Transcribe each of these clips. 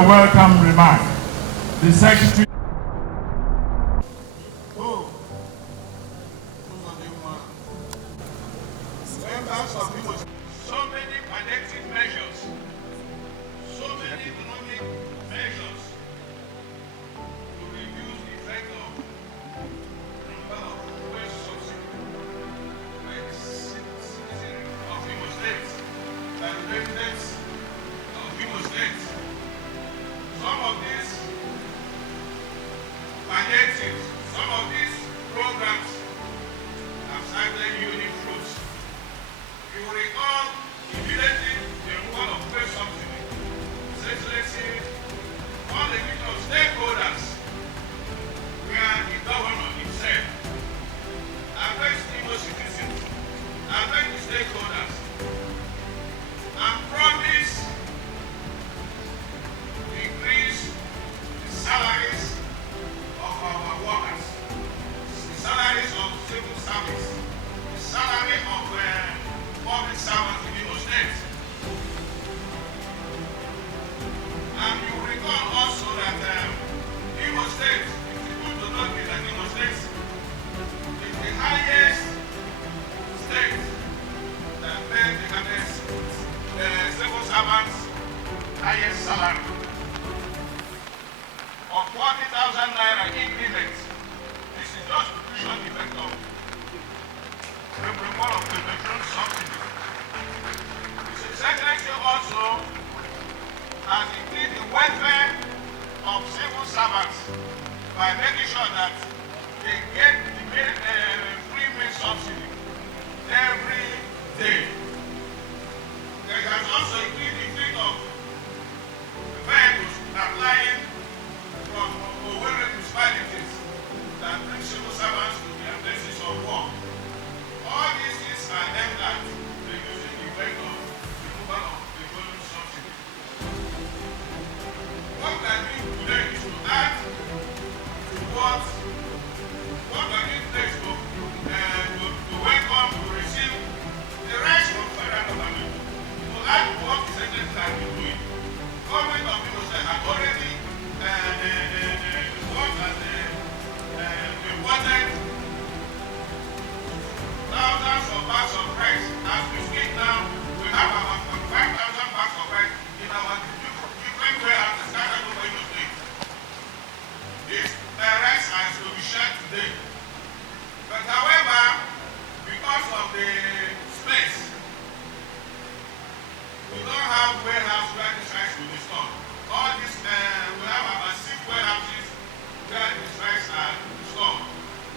a welcome remark. The Secretary. Uzodimma. Members of Imo, so many pallative measures, so many economic measures to reduce the effect of number of fuel subsidy by the citizens of Imo State, by the residents of Imo State. Some of these pallatives, some of these programs have started yielding fruits. You will recall immediately the removal of fuel subsidy. His Excellency, all the different stakeholders, where the governor himself, affects Imo citizens, affects the stakeholders, and promise to increase the salaries of our workers, the salaries of civil service, the salary of public servants in Imo State. And you recall also that Imo State, it's good to note that Imo State is the highest state that pays the highest civil servants highest salary of 40,000 naira increment. This is just to cushion the effect of the removal of the petrol subsidy. The Secretary also has increased the welfare of civil servants by making sure that they get the free meal subsidy every day. There has also increased the fleet of vehicles applying from Owerri municipalities that bring civil servants to their places of work. All these things are aimed at reducing the effect of removal of the petroleum subsidy. What we are doing today is to add to what we are doing today is to welcome, to receive the rest of the federal government, to add to what the Secretary has been doing. Government of Imo State has already reported thousands of bags of rice. As we speak now, we have about 5,000 bags of rice in our different warehouses scattered over Imo State. This rice has to be shared today. But however, because of the space, we don't have warehouse where this rice will be stored. All these, we have about 6 warehouses where these rice are stored.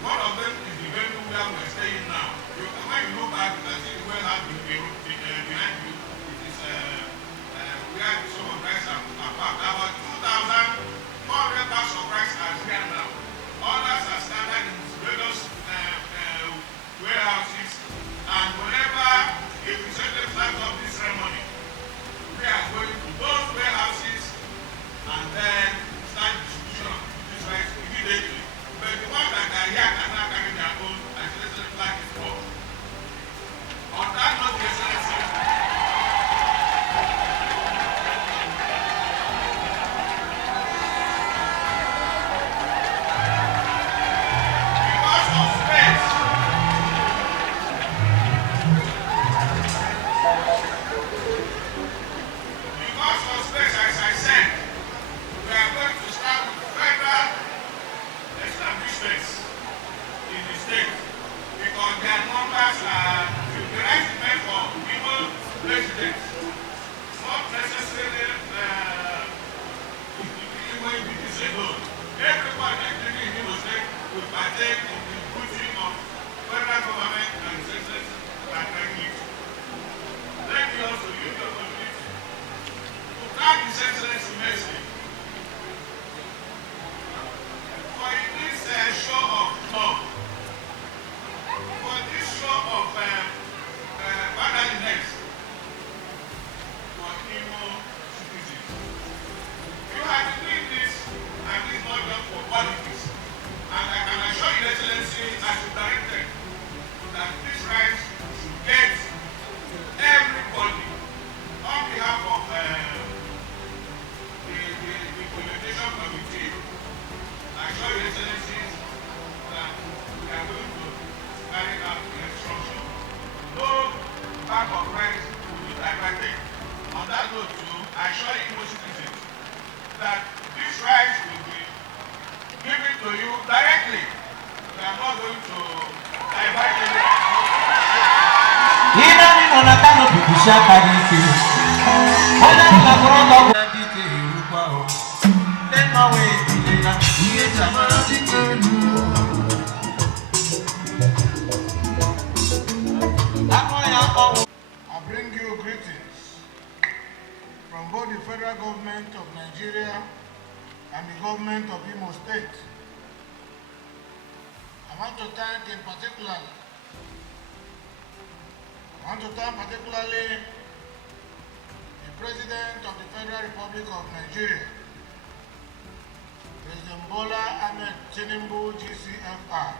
One of them is the venue where we're staying now. When you look back, you can see the warehouse behind you. It is where some of rice are packed. About 2,400 bags of rice are here now. Others are scattered in various warehouses. And whenever if we set the flag of this ceremony, we are going to those warehouses and then start distribution of this rice immediately. But the ones that are here cannot carry their own isolation flag is for. On that note, Your Excellency, because of space, as I said, we are going to start with federal establishments in the state because their numbers are the right meant for Igbo residents, not necessarily Igbo individuals alone. Everybody living in Igbo State will partake in the booting of federal government and citizens and families. Let me also use the opportunity to thank His Excellency Mercy for this show of love, for this show of fatherliness for Imo citizens. You have been doing this, and this is not just for politics. And I can assure Your Excellency, as you directed, that this right should get everybody on behalf of the I assure you, citizens, that this rice will be given to you directly. We are not going to divide any. I bring you greetings from both the federal government of Nigeria and the government of Imo State. I want to thank particularly the President of the Federal Republic of Nigeria, President Bola Ahmed Tinubu GCFR,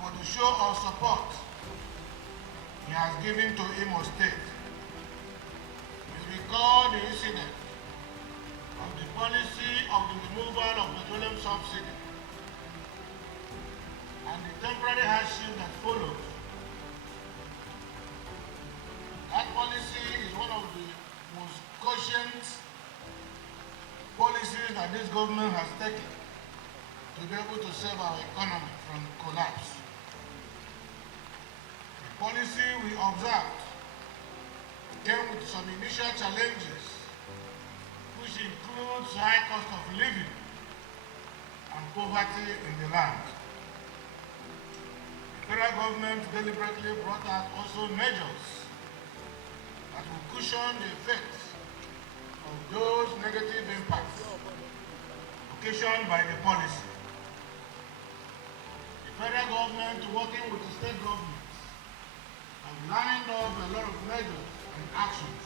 for the show of support he has given to Imo State. It recalled the incident of the policy of the removal of petroleum subsidy and the temporary hardship that followed. That policy is one of the most cogent policies that this government has taken to be able to save our economy from collapse. The policy we observed came with some initial challenges, which includes high cost of living and poverty in the land. The federal government deliberately brought out also measures that will cushion the effects of those negative impacts occasioned by the policy. The federal government, working with the state governments, have lined up a lot of measures and actions.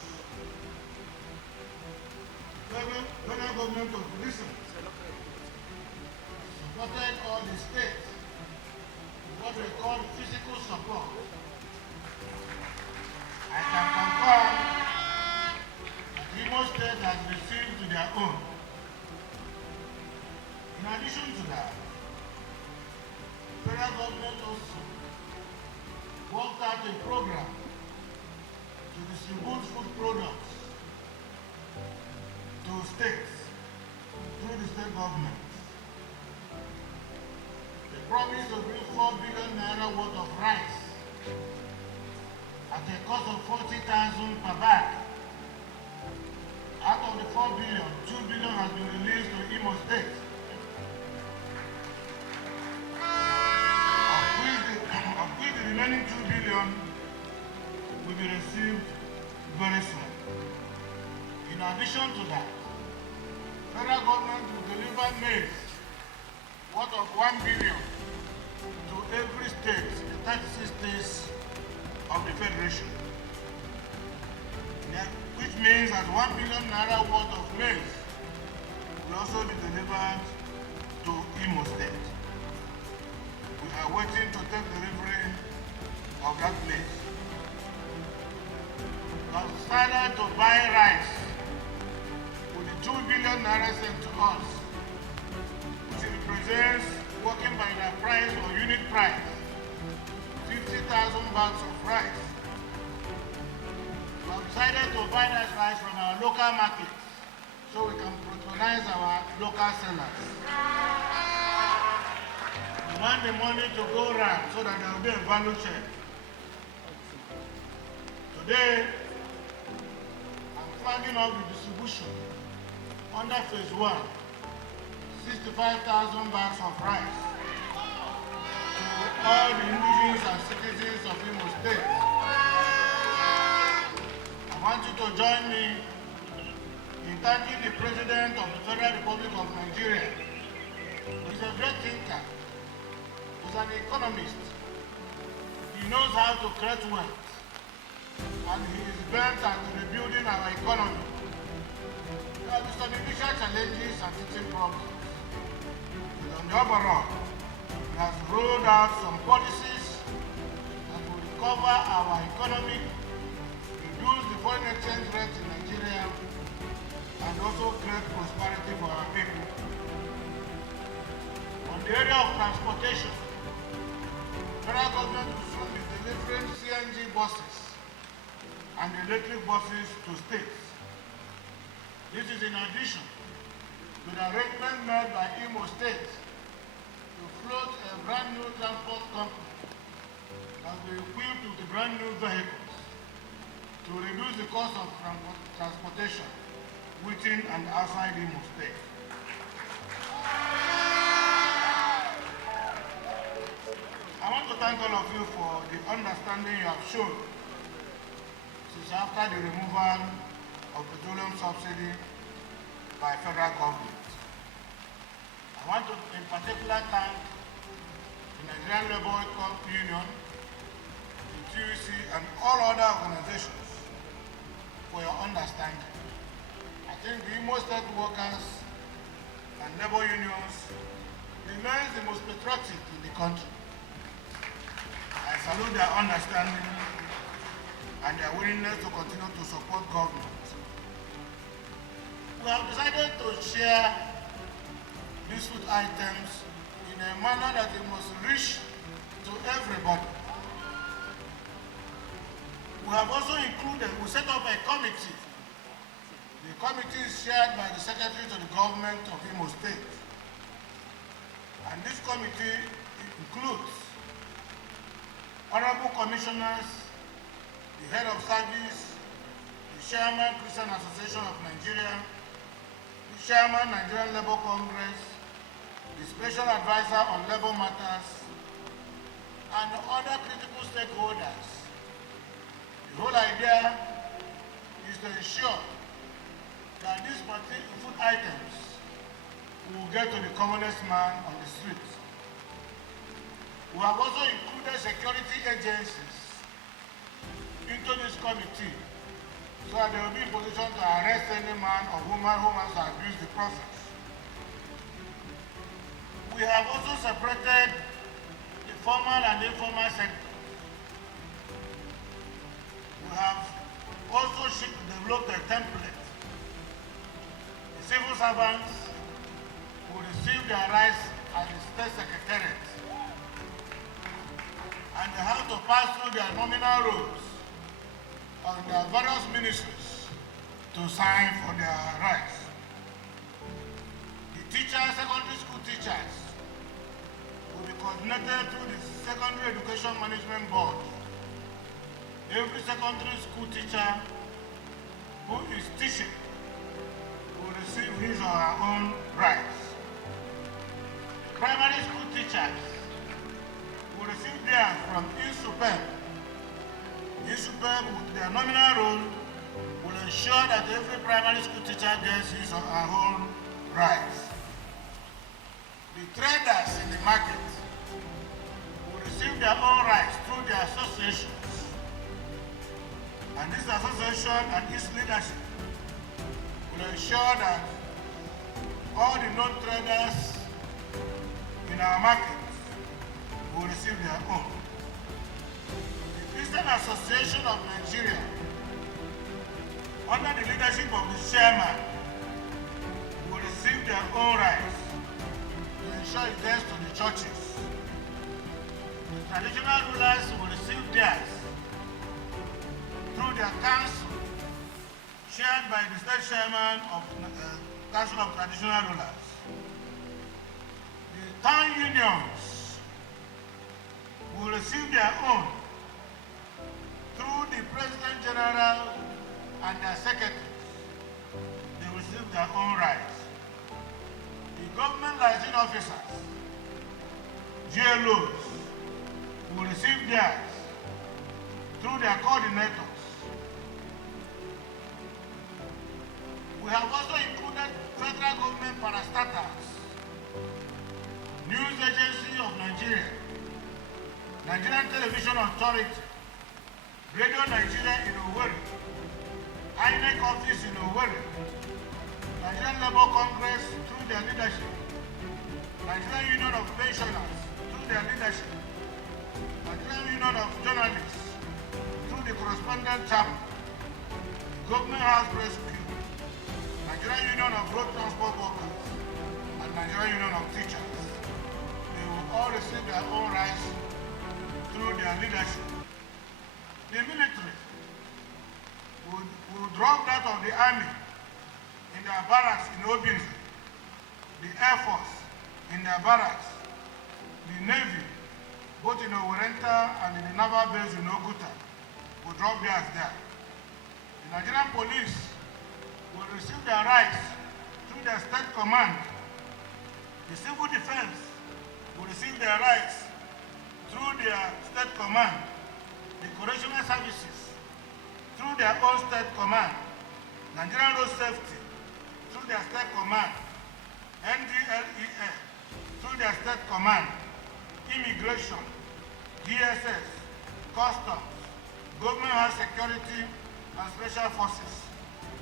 The federal government of recent supported all the states with what we call physical support. I can confirm that Imo State has received to their own. In addition to that, the federal government also worked out a program to distribute food products to states through the state government. They promised to bring 4 billion naira worth of rice at a cost of 40,000 per bag. Out of the 4 billion, 2 billion has been released to Imo State, of which the remaining 2 billion will be received very soon. In addition to that, federal government will deliver maize worth of 1 billion to every state, the 36 states of the Federation. Which means that 1 billion naira worth of maize will also be delivered to Imo State. We are waiting to take delivery of that place. We have decided to buy rice with the 2 billion naira sent to us, which represents, working by the price or unit price, 50,000 bags of rice. We have decided to buy that rice from our local market so we can patronize our local sellers. We want the money to go round so that there will be a value check. Today, I'm flagging off the distribution under phase 1, 65,000 bags of rice to all the indigenous and citizens of Imo State. I want you to join me in thanking the President of the Federal Republic of Nigeria. He's a great thinker. He's an economist. He knows how to create wealth. And he is bent at rebuilding our economy. There are some initial challenges and teaching problems. But on the overall, he has rolled out some policies that will recover our economy, reduce the foreign exchange rate in Nigeria, and also create prosperity for our people. On the area of transportation, the federal government will soon be delivering CNG buses and electric buses to states. This is in addition to the arrangement made by Imo State to float a brand new transport company that will be equipped with brand new vehicles to reduce the cost of transportation within and outside Imo State. I want to thank all of you for the understanding you have shown since after the removal of petroleum subsidy by federal government. I want to in particular thank the Nigerian Labour Union, the TUC, and all other organizations for your understanding. I think the Imo State workers and labor unions remains the most patriotic in the country. I salute their understanding and their willingness to continue to support government. We have decided to share these food items in a manner that it must reach to everybody. We have also included, we set up a committee. The committee is chaired by the Secretary to the Government of Imo State. And this committee includes Honorable Commissioners, the Head of Service, the Chairman, Christian Association of Nigeria, the Chairman, Nigerian Labour Congress, the Special Advisor on Labour Matters, and other critical stakeholders. The whole idea is to ensure that these food items will get to the commonest man on the streets. We have also included security agencies into this committee so that they will be in position to arrest any man or woman who wants to abuse the process. We have also separated the formal and informal sector. We have also developed a template. The civil servants will receive their rights at the state secretariat, and they have to pass through their nominal roles on their various ministries to sign for their rights. The teachers, secondary school teachers, will be coordinated through the Secondary Education Management Board. Every secondary school teacher who is teaching will receive his or her own rights. Primary school teachers will receive theirs from INSUPEB. INSUPEB, with their nominal role, will ensure that every primary school teacher gets his or her own rights. The traders in the market will receive their own rights through their associations. And this association and its leadership will ensure that all the non-traders in our market will receive their own. The Christian Association of Nigeria, under the leadership of the chairman, will receive their own rights to ensure it gets to the churches. The traditional rulers will receive theirs through their council, chaired by the state chairman of Council of Traditional Rulers. The town unions will receive their own through the President General and their secretaries. They will receive their own rights. The government liaison officers, GLOs, will receive theirs through their coordinators. We have also included federal government parastatals, News Agency of Nigeria, Nigerian Television Authority, Radio Nigeria in Owerri, INEC office in Owerri, Nigerian Labour Congress through their leadership, Nigerian Union of Pensioners through their leadership, Nigerian Union of Journalists through the correspondent chapter, Government House Rescue, Nigerian Union of Road Transport Workers, and Nigerian Union of Teachers. They will all receive their own rights through their leadership. The military drop that of the Army in their barracks in Obinze, the Air Force in their barracks, the Navy, both in Owerenta and in the naval base in Oguta, will drop theirs there. The Nigerian police will receive their rights through their state command. The civil defense will receive their rights through their state command. The correctional services through their own state command. Nigerian road safety through their state command. NDLEA through their state command. Immigration, DSS, customs, government house security, and special forces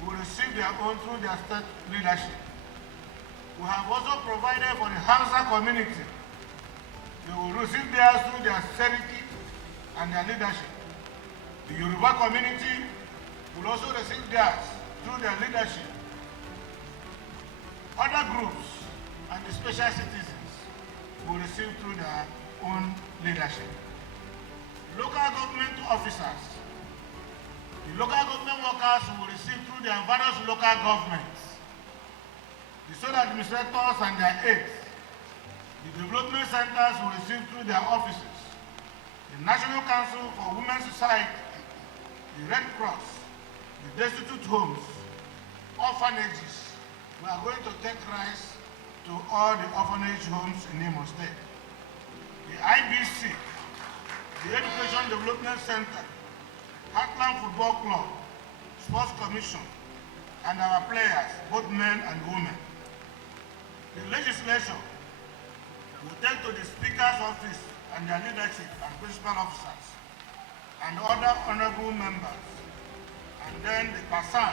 will receive their own through their state leadership. We have also provided for the Hausa community. They will receive theirs through their seriki and their leadership. The Yoruba community will also receive theirs through their leadership. Other groups and the special citizens will receive through their own leadership. Local government officers, the local government workers will receive through their various local governments. The sole administrators and their aides, the development centers will receive through their offices. The National Council for Women's Society, the Red Cross, the destitute homes, orphanages. We are going to take rice to all the orphanage homes in Imo State. The IBC, the Education Development Center, Heartland Football Club, Sports Commission, and our players, both men and women. The legislature will take to the Speaker's office and their leadership and principal officers and other honorable members. And then the PASAN,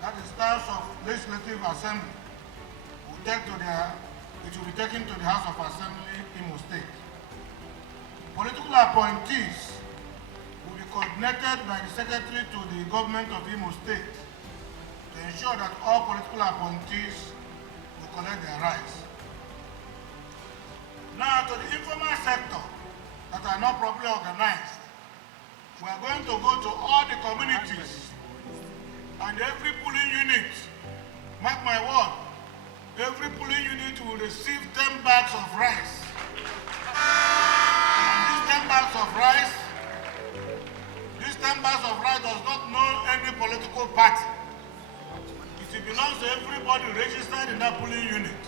that is staff of Legislative Assembly, will take to it will be taken to the House of Assembly, Imo State. Political appointees will be coordinated by the Secretary to the Government of Imo State to ensure that all political appointees will collect their rights. Now, to the informal sector that are not properly organized, we are going to go to all the communities and every polling unit, mark my word, every polling unit will receive 10 bags of rice. And these 10 bags of rice, does not know any political party. It belongs to everybody registered in that polling unit.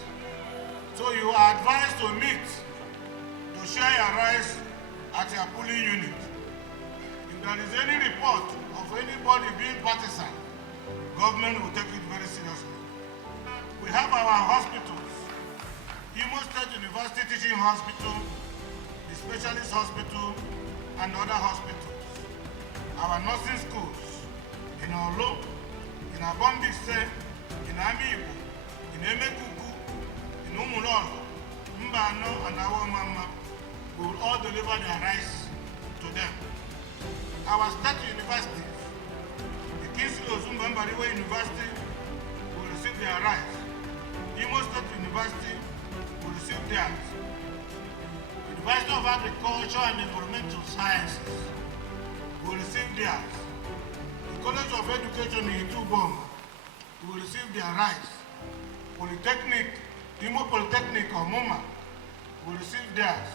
So you are advised to meet, to share your rice at your polling unit. If there is any report of anybody being partisan, government will take it very seriously. We have our hospitals, Imo State University Teaching Hospital, the Specialist Hospital, and other hospitals. Our nursing schools in Olo, in Abombise, in Amiibo, in Emekuku, in Umulolo, Mbano, and Awamama, we will all deliver their rice to them. Our state universities, the Kingsley Ozumbambariwe University, will receive their rights. Imo State University will receive theirs. University of Agriculture and Environmental Sciences will receive theirs. The College of Education in Itubom will receive their rights. Polytechnic, Imo Polytechnic or MOMA will receive theirs.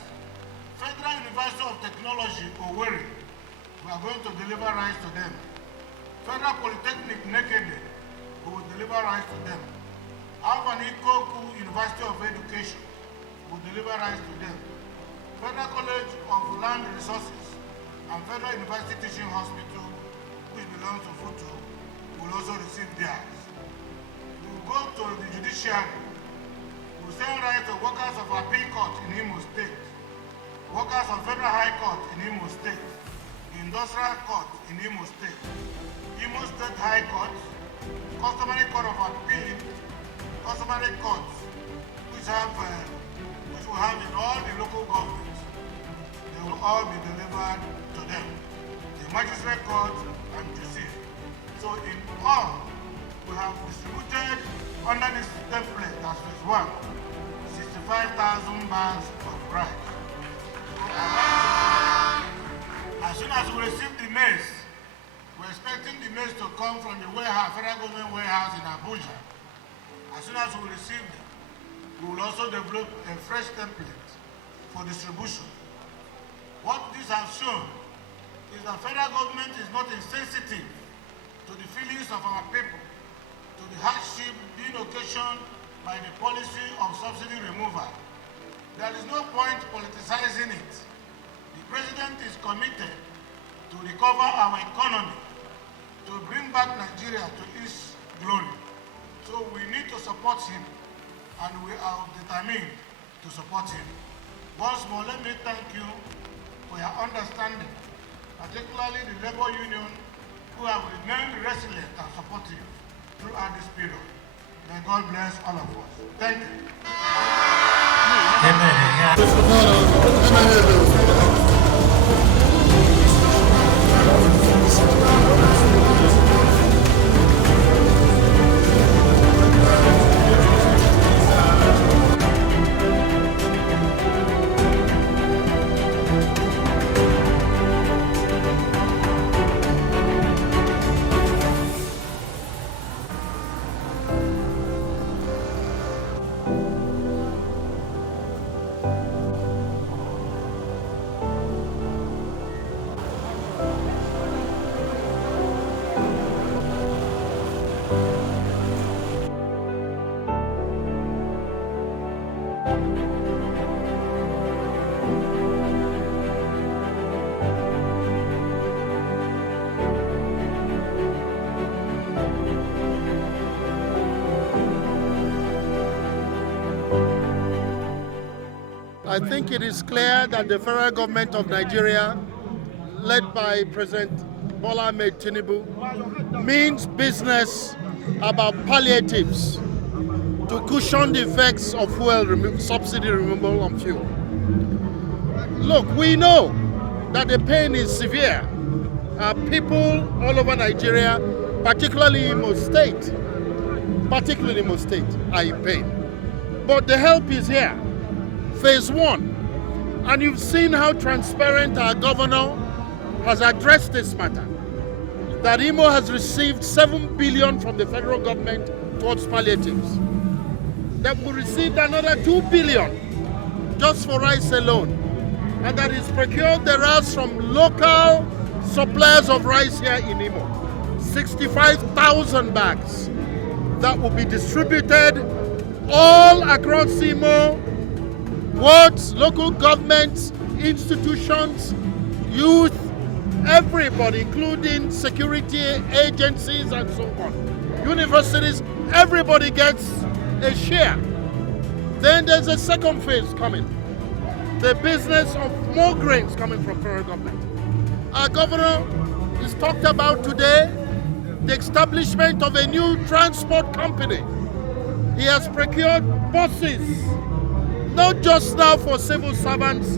Federal University of Technology, Owerri, we are going to deliver rights to them. Federal Polytechnic, Nekede, we will deliver rights to them. Alvan Ikoku University of Education will deliver rights to them. Federal College of Land Resources and Federal University Teaching Hospital, which belongs to Futu, will also receive theirs. We will go to the judiciary. We will send rights to workers of Appeal Court in Imo State, workers of Federal High Court in Imo State, Industrial Court in Imo State, Imo State High Court, Customary Court of Appeal, customary courts, which we have in all the local governments. They will all be delivered to them. The magistrate court and justice. So in all, we have distributed under this template as phase 1, 65,000 bags of rice. As soon as we receive the maize, we're expecting the the maize to come from the warehouse, federal government warehouse in Abuja. As soon as we receive them, we will also develop a fresh template for distribution. What this has shown is that federal government is not insensitive to the feelings of our people, to the hardship being occasioned by the policy of subsidy removal. There is no point politicizing it. The president is committed to recover our economy, to bring back Nigeria to its glory. So we need to support him, and we are determined to support him. Once more, let me thank you for your understanding, particularly the labor union who have remained resilient and supportive throughout this period. May God bless all of us. Thank you. I think it is clear that the federal government of Nigeria, led by President Bola Ahmed Tinubu, means business about palliatives to cushion the effects of fuel subsidy removal on fuel. Look, we know that the pain is severe. People all over Nigeria, particularly Imo State, are in pain. But the help is here. Phase 1, and you've seen how transparent our governor has addressed this matter. That Imo has received 7 billion from the federal government towards palliatives. That we received another 2 billion just for rice alone. And that is procured the rice from local suppliers of rice here in Imo. 65,000 bags that will be distributed all across Imo, wards, local governments, institutions, youth, everybody, including security agencies and so on. Universities, everybody gets a share. Then there's a second phase coming. The business of more grains coming from federal government. Our governor has talked about today the establishment of a new transport company. He has procured buses, not just now for civil servants,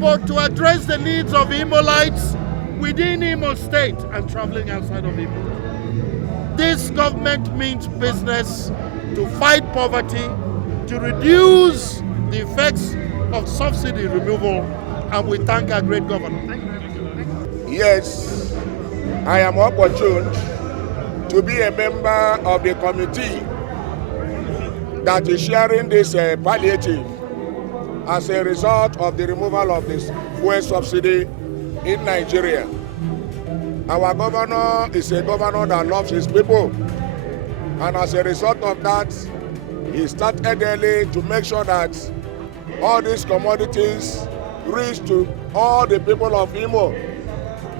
but to address the needs of Imolites within Imo State and traveling outside of Imo. This government means business to fight poverty, to reduce the effects of subsidy removal, and we thank our great governor. Yes, I am opportune to be a member of the committee that is sharing this palliative as a result of the removal of this fuel subsidy in Nigeria. Our governor is a governor that loves his people, and as a result of that, he started early to make sure that all these commodities reach to all the people of Imo.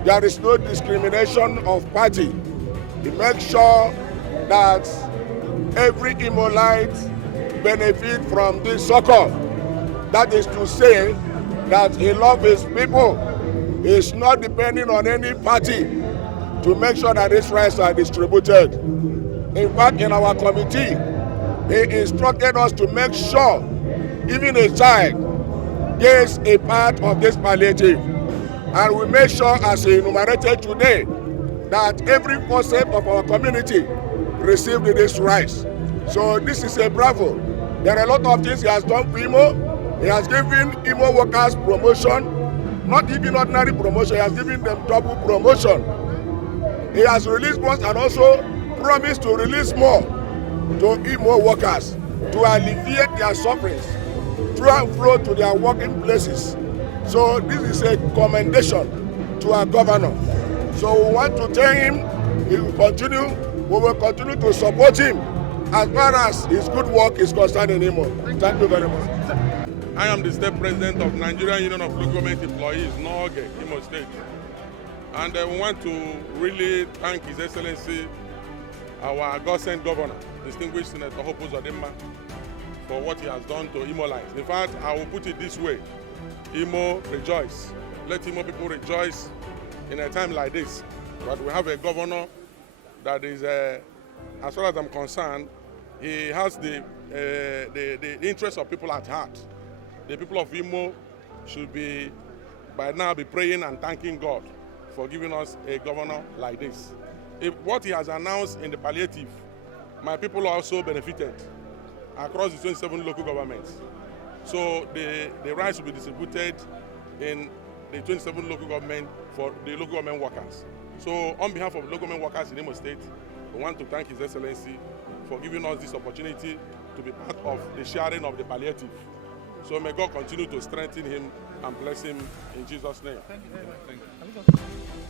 There is no discrimination of party. He makes sure that every Imolite benefit from this succor. That is to say that he loves his people. He is not depending on any party to make sure that these rights are distributed. In fact, in our committee, he instructed us to make sure even a child gets a part of this palliative. And we make sure, as he enumerated today, that every facet of our community received this rights. So this is a bravo. There are a lot of things he has done for Imo. He has given Imo workers promotion, not even ordinary promotion, he has given them double promotion. He has released funds and also promised to release more to Imo workers to alleviate their sufferings through and flow to their working places. So this is a commendation to our governor. So we want to tell him we will continue to support him as far as his good work is concerned in Imo. Thank you very much. I am the state president of Nigerian Union of Local Government Employees, Norge, Imo State. And we want to really thank His Excellency, our God-sent governor, distinguished Senator Uzodimma, for what he has done to Imo lives. In fact, I will put it this way: Imo, rejoice. Let Imo people rejoice in a time like this. But we have a governor that is, as far as I'm concerned, he has the interests of people at heart. The people of Imo should be, by now, be praying and thanking God for giving us a governor like this. If what he has announced in the palliative, my people also benefited across the 27 local governments. So the rights will be distributed in the 27 local government for the local government workers. So on behalf of the local government workers in Imo State, we want to thank His Excellency for giving us this opportunity to be part of the sharing of the palliative. So may God continue to strengthen him and bless him in Jesus' name. Thank you very much. Thank you.